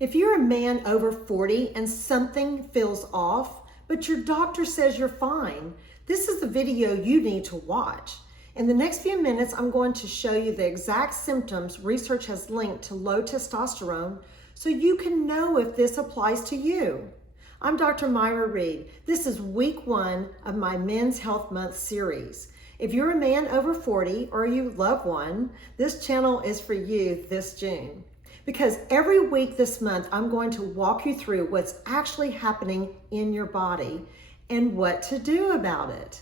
If you're a man over 40 and something feels off, but your doctor says you're fine, this is the video you need to watch. In the next few minutes, I'm going to show you the exact symptoms research has linked to low testosterone so you can know if this applies to you. I'm Dr. Myra Reed. This is week 1 of my Men's Health Month series. If you're a man over 40 or you love one, this channel is for you this June. Because every week this month, I'm going to walk you through what's actually happening in your body and what to do about it.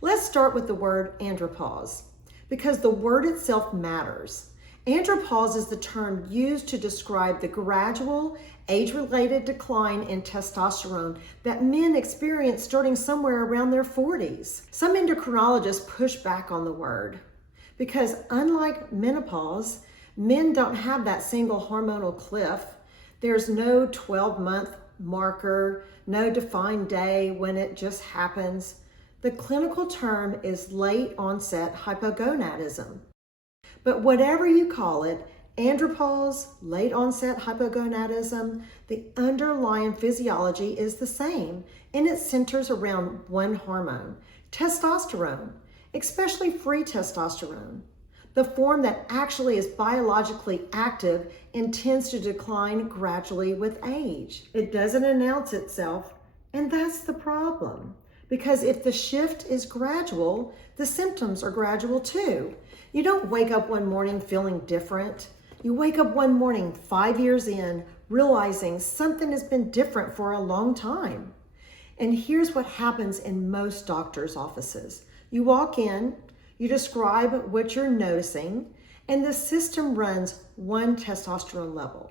Let's start with the word andropause, because the word itself matters. Andropause is the term used to describe the gradual, age-related decline in testosterone that men experience starting somewhere around their 40s. Some endocrinologists push back on the word because unlike menopause, men don't have that single hormonal cliff. There's no 12-month marker, no defined day when it just happens. The clinical term is late onset hypogonadism. But whatever you call it, andropause, late onset hypogonadism, the underlying physiology is the same, and it centers around one hormone, testosterone, especially free testosterone. The form that actually is biologically active and tends to decline gradually with age. It doesn't announce itself, and that's the problem. Because if the shift is gradual, the symptoms are gradual too. You don't wake up one morning feeling different. You wake up one morning 5 years in, realizing something has been different for a long time. And here's what happens in most doctors' offices. You walk in, you describe what you're noticing, and the system runs one testosterone level.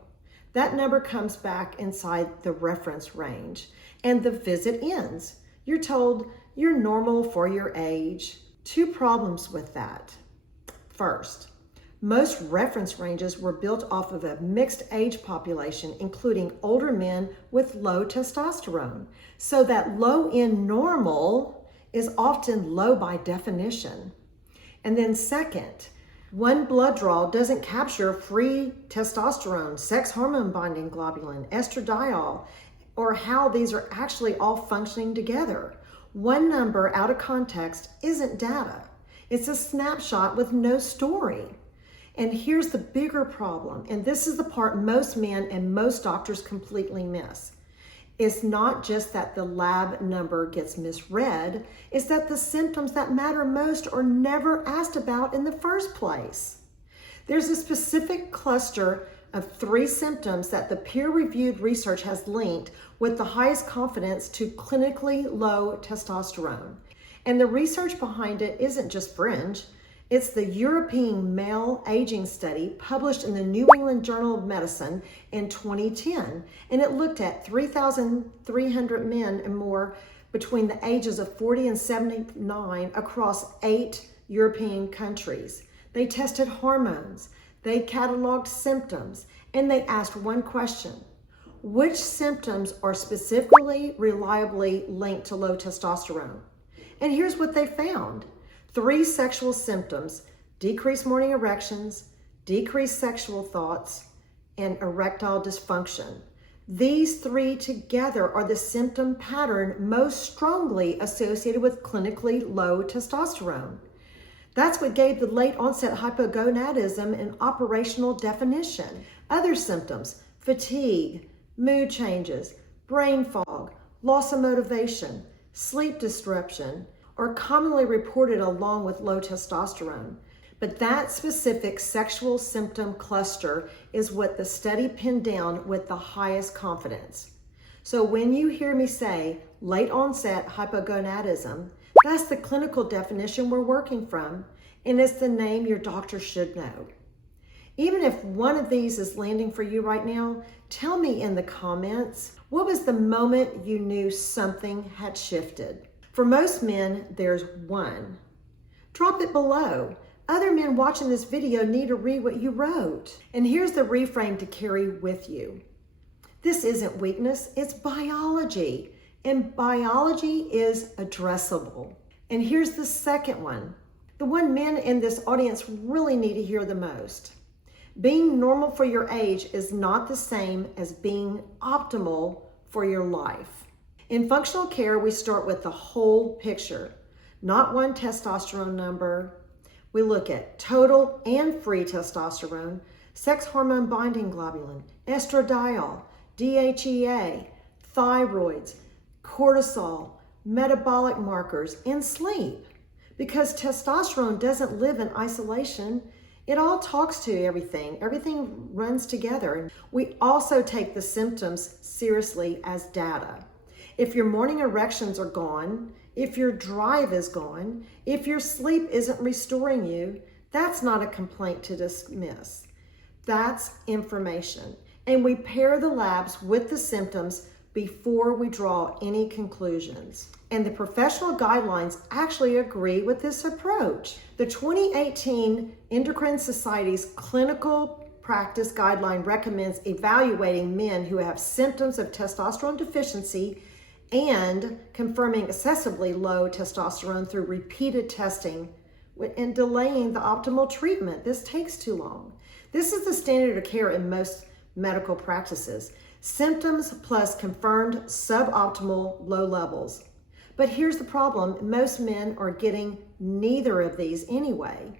That number comes back inside the reference range, and the visit ends. You're told you're normal for your age. 2 problems with that. First, most reference ranges were built off of a mixed age population, including older men with low testosterone. So that low in normal is often low by definition. And then second, one blood draw doesn't capture free testosterone, sex hormone binding globulin, estradiol, or how these are actually all functioning together. One number out of context isn't data. It's a snapshot with no story. And here's the bigger problem, and this is the part most men and most doctors completely miss. It's not just that the lab number gets misread, it's that the symptoms that matter most are never asked about in the first place. There's a specific cluster of 3 symptoms that the peer-reviewed research has linked with the highest confidence to clinically low testosterone. And the research behind it isn't just fringe. It's the European Male Aging Study published in the New England Journal of Medicine in 2010, and it looked at 3,300 men and more between the ages of 40 and 79 across 8 European countries. They tested hormones, they cataloged symptoms, and they asked one question: which symptoms are specifically reliably linked to low testosterone? And here's what they found. 3 sexual symptoms: decreased morning erections, decreased sexual thoughts, and erectile dysfunction. These 3 together are the symptom pattern most strongly associated with clinically low testosterone. That's what gave the late onset hypogonadism an operational definition. Other symptoms: fatigue, mood changes, brain fog, loss of motivation, sleep disruption, are commonly reported along with low testosterone. But that specific sexual symptom cluster is what the study pinned down with the highest confidence. So when you hear me say late onset hypogonadism, that's the clinical definition we're working from, and it's the name your doctor should know. Even if one of these is landing for you right now, tell me in the comments, what was the moment you knew something had shifted? For most men, there's one. Drop it below. Other men watching this video need to read what you wrote. And here's the reframe to carry with you. This isn't weakness, it's biology. And biology is addressable. And here's the second one, the one men in this audience really need to hear the most. Being normal for your age is not the same as being optimal for your life. In functional care, we start with the whole picture, not one testosterone number. We look at total and free testosterone, sex hormone binding globulin, estradiol, DHEA, thyroids, cortisol, metabolic markers, and sleep. Because testosterone doesn't live in isolation, it all talks to everything. Everything runs together. We also take the symptoms seriously as data. If your morning erections are gone, if your drive is gone, if your sleep isn't restoring you, that's not a complaint to dismiss. That's information. And we pair the labs with the symptoms before we draw any conclusions. And the professional guidelines actually agree with this approach. The 2018 Endocrine Society's clinical practice guideline recommends evaluating men who have symptoms of testosterone deficiency and confirming excessively low testosterone through repeated testing and delaying the optimal treatment. This takes too long. This is the standard of care in most medical practices. Symptoms plus confirmed suboptimal low levels. But here's the problem. Most men are getting neither of these anyway.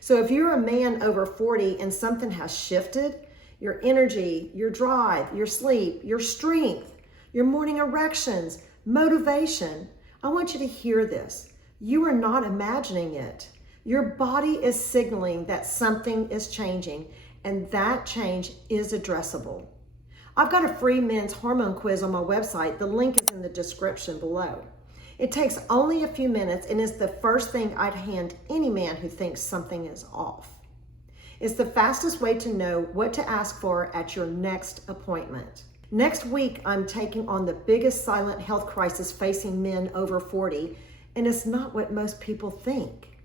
So if you're a man over 40 and something has shifted, your energy, your drive, your sleep, your strength, your morning erections, motivation, I want you to hear this. You are not imagining it. Your body is signaling that something is changing, and that change is addressable. I've got a free men's hormone quiz on my website. The link is in the description below. It takes only a few minutes and is the first thing I'd hand any man who thinks something is off. It's the fastest way to know what to ask for at your next appointment. Next week, I'm taking on the biggest silent health crisis facing men over 40, and it's not what most people think.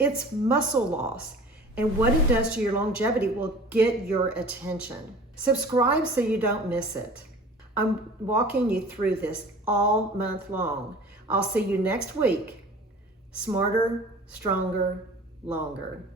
It's muscle loss, and what it does to your longevity will get your attention. Subscribe so you don't miss it. I'm walking you through this all month long. I'll see you next week. Smarter, stronger, longer.